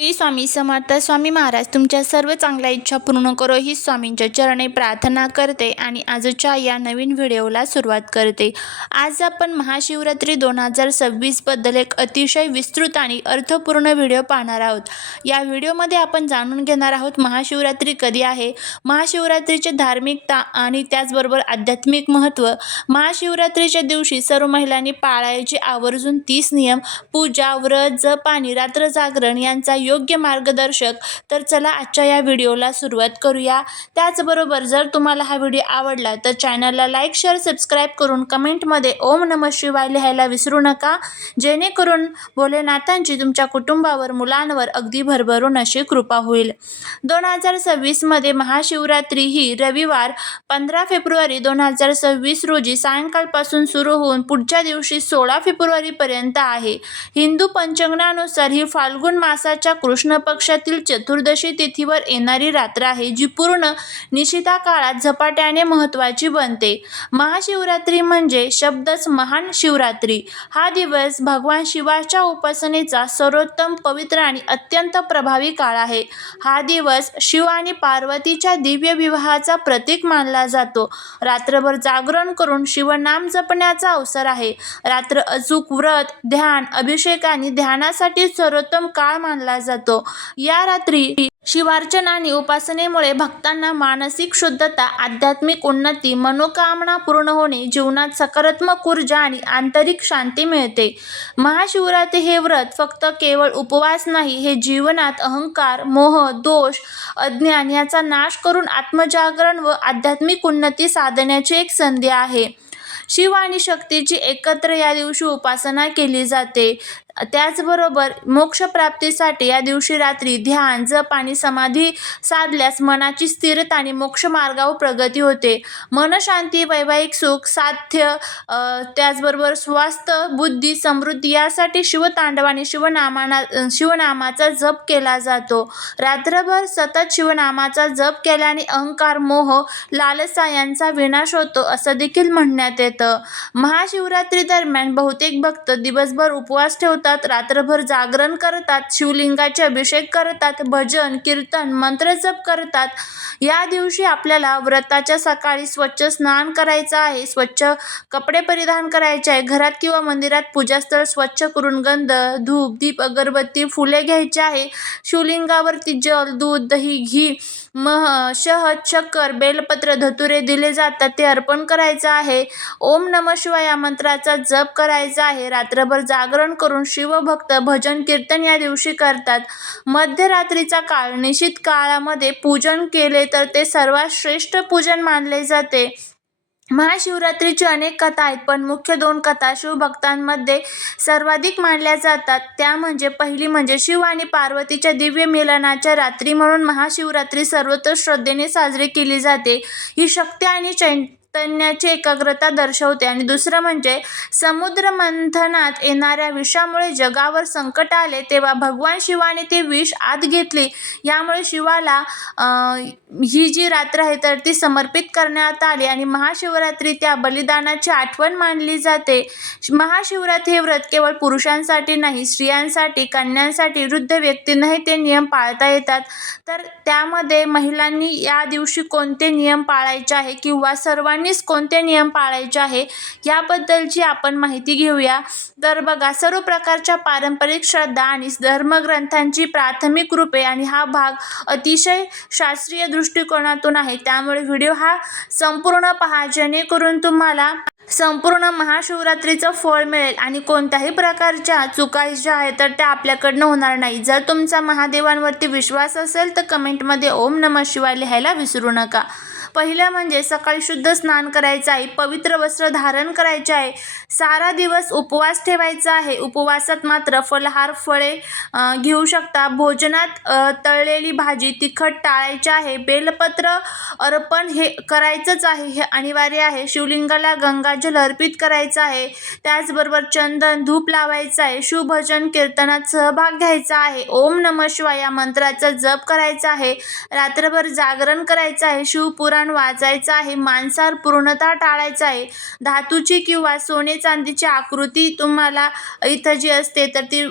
श्री स्वामी समर्थ. स्वामी महाराज तुमच्या सर्व चांगल्या इच्छा पूर्ण करो ही स्वामींच्या चरणी प्रार्थना करते आणि आजच्या या नवीन व्हिडिओला सुरुवात करते. आज आपण महाशिवरात्री 2026 बद्दल एक अतिशय विस्तृत आणि अर्थपूर्ण व्हिडिओ पाहणार आहोत. या व्हिडिओमध्ये आपण जाणून घेणार आहोत महाशिवरात्री कधी आहे, महाशिवरात्रीचे धार्मिकता आणि त्याचबरोबर आध्यात्मिक महत्त्व. महाशिवरात्रीच्या दिवशी सर्व महिलांनी पाळायचे आवर्जून 30 नियम, पूजा, व्रत, जप आणि रात्र जागरण यांचा योग्य मार्गदर्शक. तर चला आजच्या या व्हिडिओला सुरुवात करूया. त्याचबरोबर जर तुम्हाला हा व्हिडिओ आवडला तर चॅनलला लाईक, शेअर, सबस्क्राईब करून कमेंटमध्ये ओम नमः शिवाय लिहायला विसरू नका, जेणेकरून भोलेनाथांची तुमच्या कुटुंबावर, मुलांवर अगदी भरभरून अशी कृपा होईल. 2026 मध्ये महाशिवरात्री ही रविवार 15 फेब्रुवारी 2026 रोजी सायंकाळपासून सुरू होऊन पुढच्या दिवशी 16 फेब्रुवारीपर्यंत आहे. हिंदू पंचांगानुसार ही फाल्गुन मासाच्या कृष्ण पक्षातील चतुर्दशी तिथीवर येणारी रात्र आहे, जी पूर्ण निशिता काळात झपाट्याने महत्त्वाची बनते. महाशिवरात्री म्हणजे शब्दच महान शिवरात्री. हा दिवस भगवान शिवाच्या उपासनेचा सर्वोत्तम, पवित्र आणि अत्यंत प्रभावी काळ आहे. हा दिवस शिव आणि पार्वतीच्या दिव्य विवाहाचा प्रतीक मानला जातो. रात्रभर जागरण करून शिवनाम जपण्याचा अवसर आहे. रात्र अचूक व्रत, ध्यान, अभिषेक आणि ध्यानासाठी सर्वोत्तम काळ मानला जातो. या रात्री शिवार्चना आणि उपासनेमुळे भक्तांना मानसिक शुद्धता, आध्यात्मिक उन्नती, मनोकामना पूर्ण होणे, जीवनात सकारात्मक ऊर्जा आणि आंतरिक शांती मिळते. महाशिवरात्री हे व्रत फक्त केवळ उपवास नाही, हे जीवनात अहंकार, मोह, दोष, अज्ञान याचा नाश करून आत्मजागरण व आध्यात्मिक उन्नती साधण्याची एक संधी आहे. शिव आणि शक्तीची एकत्र या दिवशी उपासना केली जाते. त्याचबरोबर मोक्षप्राप्तीसाठी या दिवशी रात्री ध्यान, जप आणि समाधी साधल्यास मनाची स्थिरता आणि मोक्ष मार्गावर प्रगती होते. मनशांती, वैवाहिक सुख, साध्य, त्याचबरोबर स्वास्थ्य, बुद्धी, समृद्धी यासाठी शिवतांडव आणि शिवनामाचा जप केला जातो. रात्रभर सतत शिवनामाचा जप केल्याने अहंकार, मोह, लालसा यांचा विनाश होतो असं देखील म्हणण्यात येतं. महाशिवरात्री दरम्यान बहुतेक भक्त दिवसभर उपवास ठेवतात, रात्रभर जागरण करतात, शिवलिंगाचे अभिषेक करतात, भजन, कीर्तन, मंत्र जप करतात. या दिवशी आपल्याला व्रताच्या सकाळी स्वच्छ स्नान करायचं आहे, स्वच्छ कपडे परिधान करायचे आहे, घरात किंवा मंदिरात पूजास्थळ स्वच्छ करून गंध, धूप, दीप, अगरबत्ती, फुले घ्यायची आहे. शिवलिंगावरती जल, दूध, दही, घी, शहद, शक्कर, बेलपत्र, धतुरे दिले जातात, ते अर्पण करायचं आहे. ओम नमः शिवाय या मंत्राचा जप करायचा आहे. रात्रभर जागरण करून शिवभक्त भजन, कीर्तन या दिवशी करतात. मध्यरात्रीचा काळ, निशित काळामध्ये पूजन केले तर ते सर्वात श्रेष्ठ पूजन मानले जाते. महाशिवरात्रीची अनेक कथा आहेत, पण मुख्य 2 कथा शिवभक्तांमध्ये सर्वाधिक मानल्या जातात. त्या म्हणजे पहिली म्हणजे शिव आणि पार्वतीच्या दिव्य मिलनाच्या रात्री म्हणून महाशिवरात्री सर्वत्र श्रद्धेने साजरी केली जाते. ही शक्ती आणि चैतन्याची एकाग्रता दर्शवते. आणि दुसरं म्हणजे समुद्र मंथनात येणाऱ्या विषामुळे जगावर संकट आले, तेव्हा भगवान शिवाने ते विष आत घेतले. यामुळे शिवाला ही जी रात्र आहे तर ती समर्पित करण्यात आली आणि महाशिवरात्री त्या बलिदानाची आठवण मानली जाते. महाशिवरात्री हे व्रत केवळ पुरुषांसाठी नाही, स्त्रियांसाठी, कन्यांसाठी, वृद्ध व्यक्तींनाही ते नियम पाळता येतात. तर त्यामध्ये महिलांनी या दिवशी कोणते नियम पाळायचे आहे किंवा सर्वांनीच कोणते नियम पाळायचे आहे याबद्दलची आपण माहिती घेऊया. तर बघा, सर्व प्रकारच्या पारंपरिक श्रद्धा आणि धर्मग्रंथांची प्राथमिक रूपे आणि हा भाग अतिशय शास्त्रीय दृष्टिकोनातून आहे. त्यामुळे व्हिडिओ हा संपूर्ण पहा, जेणेकरून तुम्हाला संपूर्ण महाशिवरात्रीचं फळ मिळेल आणि कोणत्याही प्रकारच्या चुका ज्या आहेत तर त्या आपल्याकडनं होणार नाही. जर तुमचा महादेवांवरती विश्वास असेल तर कमेंटमध्ये ओम नमः शिवाय लिहायला विसरू नका. पहिलं म्हणजे सकाळी शुद्ध स्नान करायचं आहे, पवित्र वस्त्र धारण करायचे आहे, सारा दिवस उपवास ठेवायचा आहे. उपवासात मात्र फलाहार, फळे घेऊ शकता. भोजनात तळलेली भाजी, तिखट टाळायचे आहे. बेलपत्र अर्पण हे करायचंच आहे, हे अनिवार्य आहे. शिवलिंगाला गंगाजल अर्पित करायचं आहे. त्याचबरोबर चंदन, धूप लावायचं आहे. शिवभजन कीर्तनात सहभाग घ्यायचा आहे. ओम नमः शिवाय या मंत्राचा जप करायचा आहे. रात्रभर जागरण करायचं आहे. शिवपुराण पुराण वाचायचं आहे. मांसाहार पूर्णतः टाळायचा आहे. धातूची किंवा सोने चांदीची आकृती तुम्हाला इथं जी असते तर ती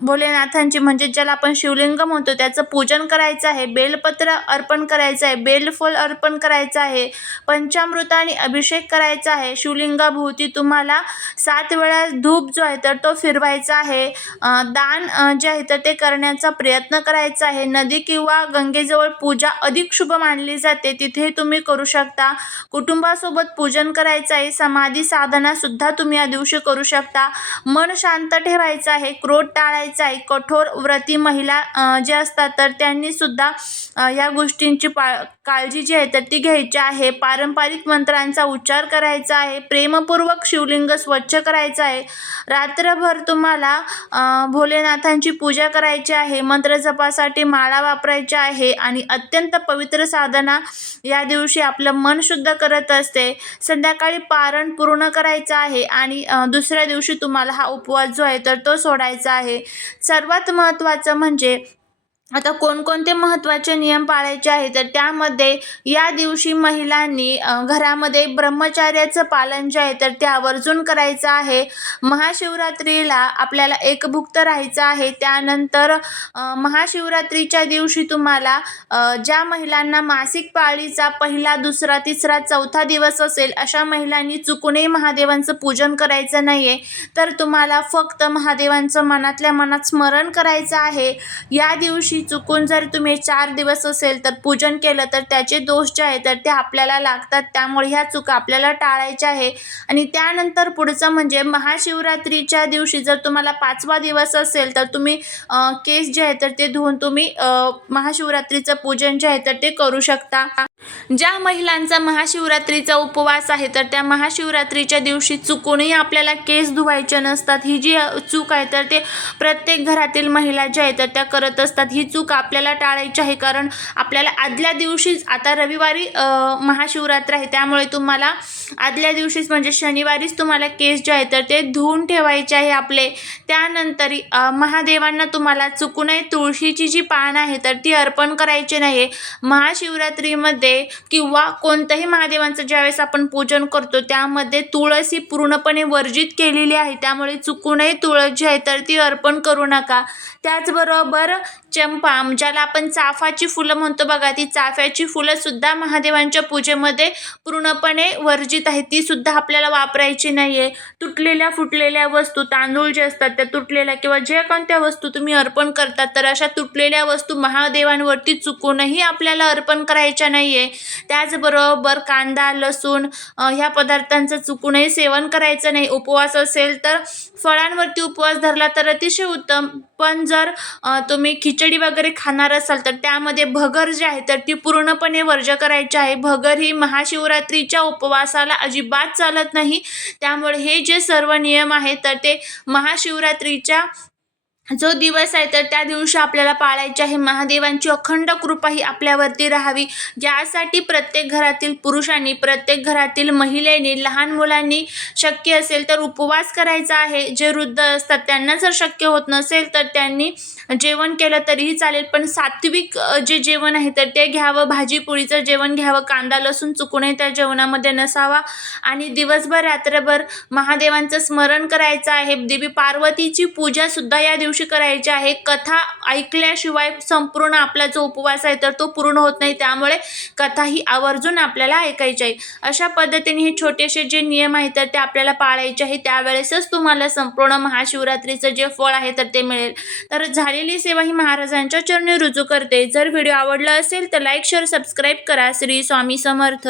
भोलेनाथांची म्हणजे ज्याला आपण शिवलिंग म्हणतो त्याचं पूजन करायचं आहे. बेलपत्र अर्पण करायचं आहे. बेलफूल अर्पण करायचं आहे. पंचामृताने अभिषेक करायचा आहे. शिवलिंगाभोवती तुम्हाला 7 वेळा धूप जो आहे तर तो फिरवायचा आहे. दान जे आहे तर ते करण्याचा प्रयत्न करायचा आहे. नदी किंवा गंगेजवळ पूजा अधिक शुभ मानली जाते, तिथे तुम्ही करू शकता. कुटुंबासोबत पूजन करायचं आहे. समाधी साधना सुद्धा तुम्ही या दिवशी करू शकता. मन शांत ठेवायचं आहे. क्रोध टाळायचा आहे. कठोर व्रती महिला जे असतात तर त्यांनी सुद्धा या गोष्टींची काळजी जी आहे तर ती घ्यायची आहे. पारंपरिक मंत्रांचा उच्चार करायचा आहे. प्रेमपूर्वक शिवलिंग स्वच्छ करायचं आहे. रात्रभर तुम्हाला भोलेनाथांची पूजा करायची आहे. मंत्र जपासाठी माळा वापरायच्या आहे आणि अत्यंत पवित्र साधना या दिवशी आपलं मन शुद्ध करत असते. संध्याकाळी पारण पूर्ण करायचं आहे आणि दुसऱ्या दिवशी तुम्हाला हा उपवास जो आहे तर तो सोडायचा आहे. सर्वात महत्त्वाचं म्हणजे आता कोणकोणते महत्त्वाचे नियम पाळायचे आहे तर त्यामध्ये या दिवशी महिलांनी घरामध्ये ब्रह्मचर्याचं पालन जे आहे तर ते आवर्जून करायचं आहे. महाशिवरात्रीला आपल्याला एकभुक्त राहायचं आहे. त्यानंतर महाशिवरात्रीच्या दिवशी तुम्हाला ज्या महिलांना मासिक पाळीचा पहिला, दुसरा, तिसरा, चौथा दिवस असेल अशा महिलांनी चुकूनही महादेवांचं पूजन करायचं नाही आहे. तर तुम्हाला फक्त महादेवांचं मनातल्या मनात स्मरण करायचं आहे. या दिवशी चुकून जर तुम्ही 4 दिवस असेल तर पूजन केलं तर त्याचे दोष जे आहेत तर ते आपल्याला लागतात. त्यामुळे ह्या चुका आपल्याला टाळायच्या आहे. आणि त्यानंतर पुढचं म्हणजे महाशिवरात्रीच्या दिवशी जर तुम्हाला 5वा दिवस असेल तर तुम्ही केस जे आहे तर ते धुवून तुम्ही महाशिवरात्रीचं पूजन जे आहे तर ते करू शकता. ज्या महिलांचा महाशिवरात्रीचा उपवास आहे तर त्या महाशिवरात्रीच्या दिवशी चुकूनही आपल्याला केस धुवायचे नसतात. ही जी चूक आहे तर ते प्रत्येक घरातील महिला ज्या आहेत तर त्या करत असतात. ही चूक आपल्याला टाळायची आहे. कारण आपल्याला आदल्या दिवशीच आता रविवारी महाशिवरात्र आहे त्यामुळे तुम्हाला आदल्या दिवशीच म्हणजे शनिवारीच तुम्हाला केस जे आहे तर ते धुवून ठेवायचे आहे आपले. त्यानंतर महादेवांना तुम्हाला चुकूनही तुळशीची जी पान आहे तर ती अर्पण करायची नाही. महाशिवरात्रीमध्ये किंवा कोणत्याही महादेवांचं ज्यावेळेस आपण पूजन करतो त्यामध्ये तुळस ही पूर्णपणे वर्जित केलेली आहे. त्यामुळे चुकूनही तुळस जी आहे तर ती अर्पण करू नका. त्याचबरोबर चंपा ज्याला आपण चाफ्याची फुलं म्हणतो बघा, ती चाफ्याची फुलं सुद्धा महादेवांच्या पूजेमध्ये पूर्णपणे वर्जित आहे. ती सुद्धा आपल्याला वापरायची नाही आहे. तुटलेल्या फुटलेल्या वस्तू, तांदूळ जे असतात त्या तुटलेल्या किंवा ज्या कोणत्या वस्तू तुम्ही अर्पण करतात तर अशा तुटलेल्या वस्तू महादेवांवरती चुकूनही आपल्याला अर्पण करायच्या नाही आहे. त्याचबरोबर कांदा, लसूण ह्या पदार्थांचं चुकूनही सेवन करायचं नाही. उपवास असेल तर फळांवरती उपवास धरला तर अतिशय उत्तम. पण जर तुम्ही खिचडी वगैरे खाणार असाल तर त्यामध्ये भगर जी आहे तर ती पूर्णपणे वर्ज्य करायची आहे. भगर ही महाशिवरात्रीच्या उपवासाला अजिबात चालत नाही. त्यामुळे हे जे सर्व नियम आहेत तर ते महाशिवरात्रीच्या जो दिवस आहे तर त्या दिवशी आपल्याला पाळायचे आहे. महादेवांची अखंड कृपा ही आपल्यावरती राहावी यासाठी प्रत्येक घरातील पुरुषांनी, प्रत्येक घरातील महिलेने, लहान मुलांनी शक्य असेल तर उपवास करायचा आहे. जे वृद्ध असतात त्यांना जर शक्य होत नसेल तर त्यांनी जेवण केलं तरीही चालेल, पण सात्विक जे जेवण आहे तर ते घ्यावं. भाजी पोळीचं जेवण घ्यावं. कांदा लसूण चुकूनही त्या जेवणामध्ये नसावा. आणि दिवसभर रात्रभर महादेवांचं स्मरण करायचं आहे. देवी पार्वतीची पूजा सुद्धा या दिवशी करायची आहे. कथा ऐकल्याशिवाय संपूर्ण आपला जो उपवास आहे तर तो पूर्ण होत नाही. त्यामुळे कथा ही आवर्जून आपल्याला ऐकायची आहे. अशा पद्धतीने हे छोटेसे जे नियम आहेत तर ते आपल्याला पाळायचे आहे. त्यावेळेसच तुम्हाला संपूर्ण महाशिवरात्रीचं जे फळ आहे तर ते मिळेल. तर झालेली सेवा ही महाराजांच्या चरणी रुजू करते. जर व्हिडिओ आवडला असेल तर लाईक, शेअर, सबस्क्राईब करा. श्री स्वामी समर्थ.